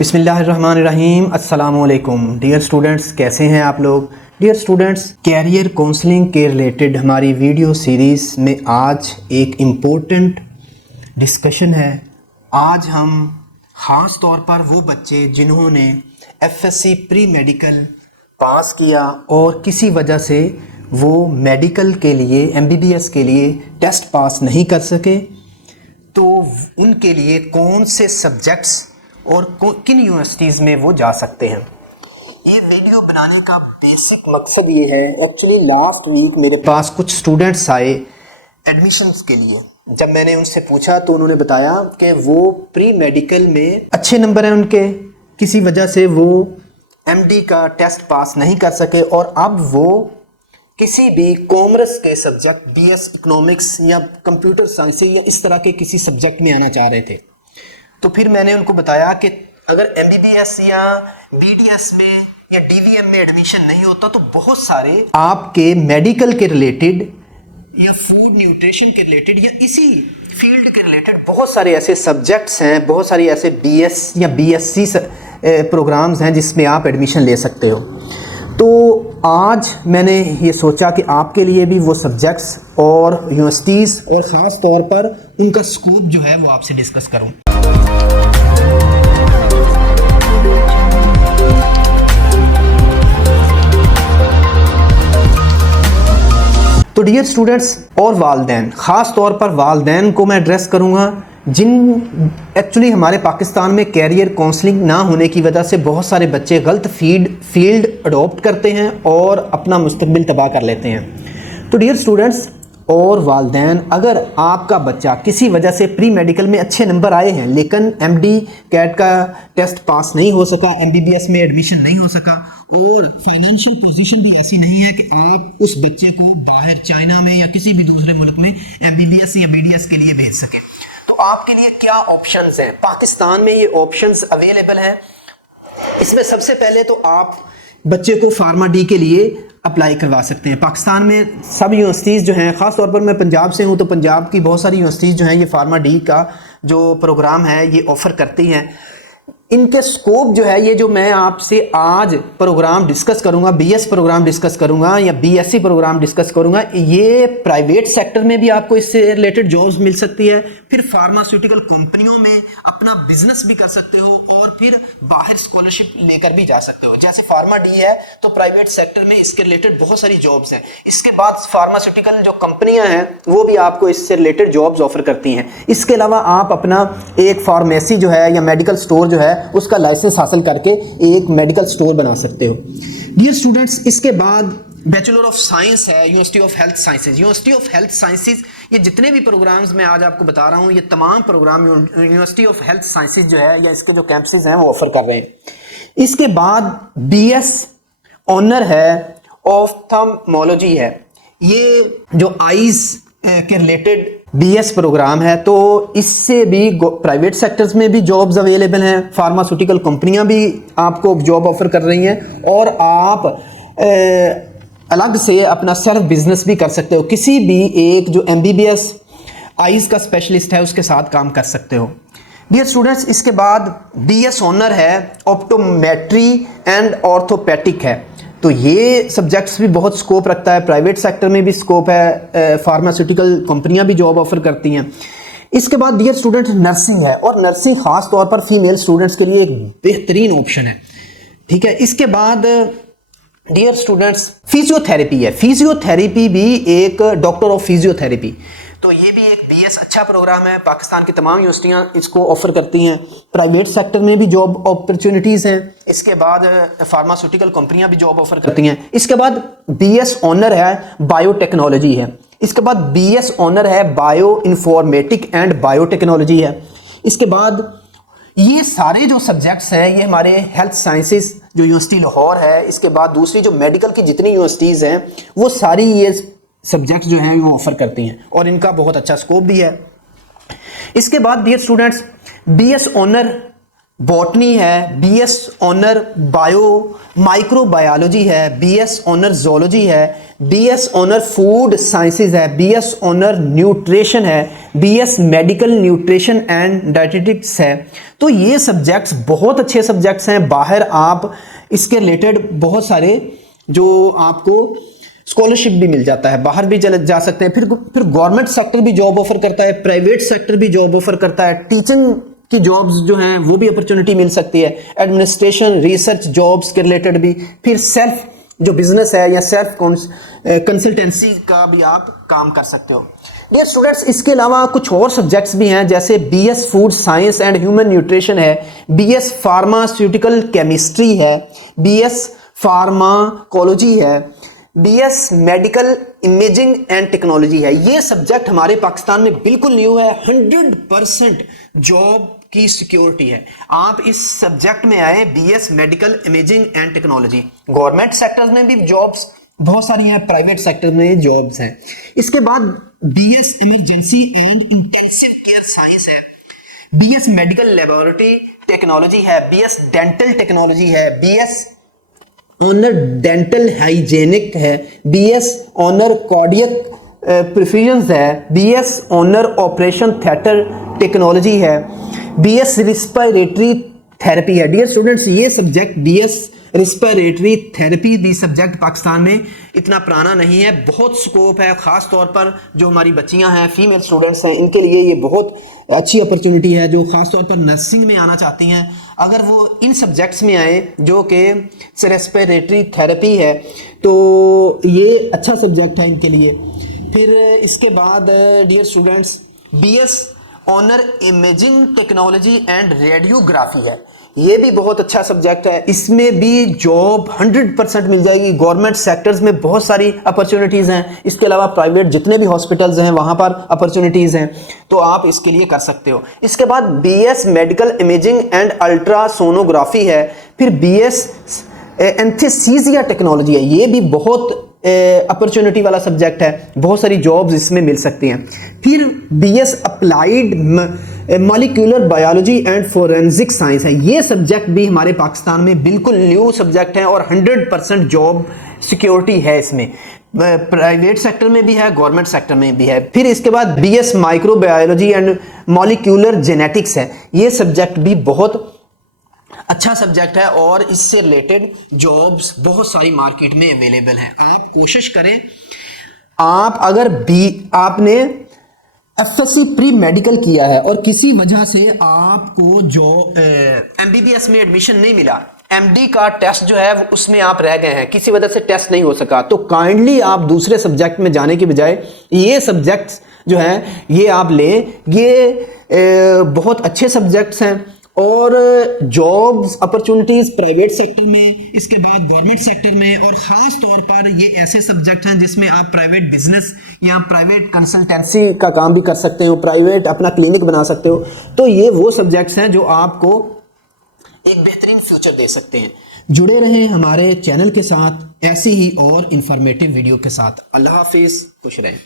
बिस्मिल्लाहिर्रहमानिर्रहीम। अस्सलामुअलैकुम dear students, कैसे हैं आप लोग। डियर स्टूडेंट्स, कैरियर काउंसलिंग के रिलेटेड हमारी वीडियो सीरीज़ में आज एक इम्पोर्टेंट डिस्कशन है। आज हम ख़ास तौर पर वो बच्चे जिन्होंने एफएससी प्री मेडिकल पास किया और किसी वजह से वो मेडिकल के लिए एमबीबीएस के लिए टेस्ट पास नहीं कर सके, तो उनके लिए कौन से सब्जेक्ट्स और किन यूनिवर्सिटीज़ में वो जा सकते हैं। ये वीडियो बनाने का बेसिक मकसद ये है, एक्चुअली लास्ट वीक मेरे पास कुछ स्टूडेंट्स आए एडमिशन्स के लिए। जब मैंने उनसे पूछा तो उन्होंने बताया कि वो प्री मेडिकल में अच्छे नंबर हैं उनके, किसी वजह से वो एमडी का टेस्ट पास नहीं कर सके और अब वो किसी भी कॉमर्स के सब्जेक्ट बीएस इकोनॉमिक्स या कंप्यूटर साइंस या इस तरह के किसी सब्जेक्ट में आना चाह रहे थे। तो फिर मैंने उनको बताया कि अगर एमबीबीएस या बीडीएस में या डीवीएम में एडमिशन नहीं होता तो बहुत सारे आपके मेडिकल के रिलेटेड या फूड न्यूट्रिशन के रिलेटेड या इसी फील्ड के रिलेटेड बहुत सारे ऐसे सब्जेक्ट्स हैं, बहुत सारी ऐसे बीएस या बीएससी प्रोग्राम्स हैं जिसमें आप एडमिशन ले सकते हो। तो आज मैंने ये सोचा कि आपके लिए भी वो सब्जेक्ट्स और यूनिवर्सिटीज़ और ख़ास तौर पर उनका स्कोप जो है वो आपसे डिस्कस करूँ। तो डियर स्टूडेंट्स और वालिदैन, ख़ास तौर पर वालिदैन को मैं एड्रेस करूँगा जिन एक्चुअली हमारे पाकिस्तान में कैरियर काउंसलिंग ना होने की वजह से बहुत सारे बच्चे गलत फील्ड अडॉप्ट करते हैं और अपना मुस्तकबिल तबाह कर लेते हैं। तो डियर स्टूडेंट्स और वालिदैन, अगर आपका बच्चा किसी वजह से प्री मेडिकल में अच्छे नंबर आए हैं लेकिन एमडी कैट का टेस्ट पास नहीं हो सका, एमबीबीएस में एडमिशन नहीं हो सका और फाइनेंशियल पोजीशन भी ऐसी नहीं है कि आप उस बच्चे को बाहर चाइना में या किसी भी दूसरे मुल्क में एमबीबीएस या बीडीएस के लिए भेज सके, तो आपके लिए क्या ऑप्शंस हैं। पाकिस्तान में ये ऑप्शंस अवेलेबल हैं। इसमें सबसे पहले तो आप बच्चे को फार्मा डी के लिए अप्लाई करवा सकते हैं। पाकिस्तान में सब यूनिवर्सिटीज़ जो हैं, ख़ास तौर पर मैं पंजाब से हूं तो पंजाब की बहुत सारी यूनिवर्सिटीज़ जो हैं ये फार्मा डी का जो प्रोग्राम है ये ऑफ़र करती हैं। इनके स्कोप जो है, ये जो मैं आपसे आज प्रोग्राम डिस्कस करूंगा, बीएस प्रोग्राम डिस्कस करूंगा या बीएससी प्रोग्राम डिस्कस करूंगा, ये प्राइवेट सेक्टर में भी आपको इससे रिलेटेड जॉब्स मिल सकती है, फिर फार्मास्यूटिकल कंपनियों में अपना बिजनेस भी कर सकते हो और फिर बाहर स्कॉलरशिप लेकर भी जा सकते हो। जैसे फार्मा डी है तो प्राइवेट सेक्टर में इसके रिलेटेड बहुत सारी जॉब्स हैं। इसके बाद फार्मास्यूटिकल जो कंपनियां हैं वो भी आपको इससे रिलेटेड जॉब्स ऑफर करती हैं। इसके अलावा आप अपना एक फार्मेसी जो है या मेडिकल स्टोर जो है उसका लाइसेंस हासिल करके एक मेडिकल स्टोर बना सकते हो। डियर स्टूडेंट्स, इसके बाद बैचलर ऑफ साइंस है, university of health sciences. University of health sciences, ये जितने भी प्रोग्राम्स मैं आज आपको बता रहा हूँ ये तमाम programme university of health sciences जो है या इसके जो कैंपसेज हैं वो ऑफर कर रहे हैं। इसके बाद बीएस ऑनर है, ऑफ्थल्मोलॉजी है, ये जो आईज के रिलेटेड बीएस प्रोग्राम है, तो इससे भी प्राइवेट सेक्टर्स में भी जॉब्स अवेलेबल हैं। फार्मास्यूटिकल कंपनियां भी आपको जॉब ऑफर कर रही हैं और आप अलग से अपना सेल्फ बिजनेस भी कर सकते हो। किसी भी एक जो एमबीबीएस आईज का स्पेशलिस्ट है उसके साथ काम कर सकते हो। डियर स्टूडेंट्स, इसके बाद बीएस ऑनर है, ऑप्टोमेट्री एंड ऑर्थोपेटिक है, तो ये सब्जेक्ट्स भी बहुत स्कोप रखता है। प्राइवेट सेक्टर में भी स्कोप है, फार्मास्यूटिकल कंपनियां भी जॉब ऑफर करती हैं। इसके बाद डियर स्टूडेंट्स नर्सिंग है और नर्सिंग खास तौर पर फीमेल स्टूडेंट्स के लिए एक बेहतरीन ऑप्शन है, ठीक है। इसके बाद डियर स्टूडेंट्स फिजियोथेरेपी है। फिजियोथेरेपी भी एक डॉक्टर ऑफ फिजियोथेरेपी, तो ये भी एक बीएस अच्छा प्रोग्राम है। पाकिस्तान की तमाम यूनिवर्सिटियां इसको ऑफर करती हैं। प्राइवेट सेक्टर में भी जॉब अपॉर्चुनिटीज़ हैं। इसके बाद फार्मास्यूटिकल कंपनियां भी जॉब ऑफर करती हैं। इसके बाद बीएस ऑनर है, बायोटेक्नोलॉजी है। इसके बाद बीएस ऑनर है, बायो इन्फॉर्मेटिक एंड बायोटेक्नोलॉजी है। इसके बाद ये सारे जो सब्जेक्ट्स हैं ये हमारे हेल्थ साइंसेज जो यूनिवर्सिटी लाहौर है, इसके बाद दूसरी जो मेडिकल की जितनी यूनिवर्सिटीज़ हैं वो सारी ये सब्जेक्ट्स जो हैं वो ऑफर करती हैं और इनका बहुत अच्छा स्कोप भी है। इसके बाद dear students BS honour botany है, बीएस ऑनर बायो माइक्रोबायोलॉजी है, बीएस ऑनर जोलॉजी है, बीएस ऑनर फूड साइंसेज है, बीएस ऑनर न्यूट्रिशन है, BS medical nutrition and dietetics है। तो ये सब्जेक्ट्स बहुत अच्छे सब्जेक्ट्स हैं। बाहर आप इसके रिलेटेड बहुत सारे जो आपको स्कॉलरशिप भी मिल जाता है, बाहर भी जा सकते हैं। फिर गवर्नमेंट सेक्टर भी जॉब ऑफर करता है, प्राइवेट सेक्टर भी जॉब ऑफर करता है, टीचिंग की जॉब्स जो हैं वो भी अपॉर्चुनिटी मिल सकती है, एडमिनिस्ट्रेशन रिसर्च जॉब्स के रिलेटेड भी। फिर सेल्फ जो बिजनेस है या सेल्फ कंसल्टेंसी का भी आप काम कर सकते हो। डियर स्टूडेंट्स, इसके अलावा कुछ और सब्जेक्ट्स भी हैं, जैसे BS food science and human nutrition है, BS फार्मास्यूटिकल केमिस्ट्री है, BS फार्माकोलॉजी है, BS medical imaging and technology है। ये सब्जेक्ट हमारे पाकिस्तान में बिल्कुल न्यू है। 100% जॉब की सिक्योरिटी है। आप इस सब्जेक्ट में आए, BS medical imaging and technology. Government sector में भी जॉब्स बहुत सारी हैं, प्राइवेट सेक्टर में जॉब्स हैं। इसके बाद BS emergency and intensive care science है, BS मेडिकल लेबोरेटरी टेक्नोलॉजी है, BS डेंटल टेक्नोलॉजी है, BS ऑनर डेंटल हाइजेनिक है, BS ऑनर कार्डियक प्रिफिजन्स है, BS honour operation theatre technology है, BS रिस्पिरेटरी थेरेपी है। डियर स्टूडेंट्स, ये subject BS respiratory therapy भी subject Pakistan में इतना पुराना नहीं है, बहुत स्कोप है। खास तौर पर जो हमारी बच्चियां हैं, फीमेल स्टूडेंट्स हैं, इनके लिए ये बहुत अच्छी अपॉर्चुनिटी है, जो खास तौर पर नर्सिंग में आना चाहती हैं। अगर वो इन सब्जेक्ट्स में आए जो कि रेस्पिरेटरी थेरेपी है, तो ये अच्छा सब्जेक्ट है इनके लिए। फिर इसके बाद dear students, BS honour imaging technology and radiography है। ये भी बहुत अच्छा सब्जेक्ट है। इसमें भी जॉब 100% मिल जाएगी। गवर्नमेंट सेक्टर्स में बहुत सारी अपॉर्चुनिटीज़ हैं। इसके अलावा प्राइवेट जितने भी हॉस्पिटल्स हैं वहाँ पर अपॉर्चुनिटीज़ हैं, तो आप इसके लिए कर सकते हो। इसके बाद BS medical imaging and ultrasonography है। फिर BS एंथेसीजिया टेक्नोलॉजी है। ये भी बहुत अपॉर्चुनिटी वाला सब्जेक्ट है, बहुत सारी जॉब्स इसमें मिल सकती हैं। फिर BS applied molecular biology and forensic science है। ये सब्जेक्ट भी हमारे पाकिस्तान में बिल्कुल न्यू सब्जेक्ट है और 100% जॉब सिक्योरिटी है इसमें। प्राइवेट सेक्टर में भी है, गवर्नमेंट सेक्टर में भी है। फिर इसके बाद BS microbiology and molecular genetics है। ये सब्जेक्ट भी बहुत अच्छा सब्जेक्ट है और इससे रिलेटेड जॉब्स बहुत सारी मार्केट में अवेलेबल हैं। आप कोशिश करें, आप अगर आपने FSC प्री मेडिकल किया है और किसी वजह से आपको जो MBBS में एडमिशन नहीं मिला, MD का टेस्ट जो है उसमें आप रह गए हैं, किसी वजह से टेस्ट नहीं हो सका, तो काइंडली आप दूसरे सब्जेक्ट में जाने के बजाय ये सब्जेक्ट्स जो है ये आप लें। ये बहुत अच्छे सब्जेक्ट्स हैं और जॉब्स अपॉर्चुनिटीज प्राइवेट सेक्टर में, इसके बाद गवर्नमेंट सेक्टर में, और खास तौर पर ये ऐसे सब्जेक्ट हैं जिसमें आप प्राइवेट बिजनेस या प्राइवेट कंसल्टेंसी का काम भी कर सकते हो, प्राइवेट अपना क्लिनिक बना सकते हो। तो ये वो सब्जेक्ट्स हैं जो आपको एक बेहतरीन फ्यूचर दे सकते हैं। जुड़े रहें हमारे चैनल के साथ ऐसी ही और इंफॉर्मेटिव वीडियो के साथ। अल्लाह हाफिज, खुश रहें।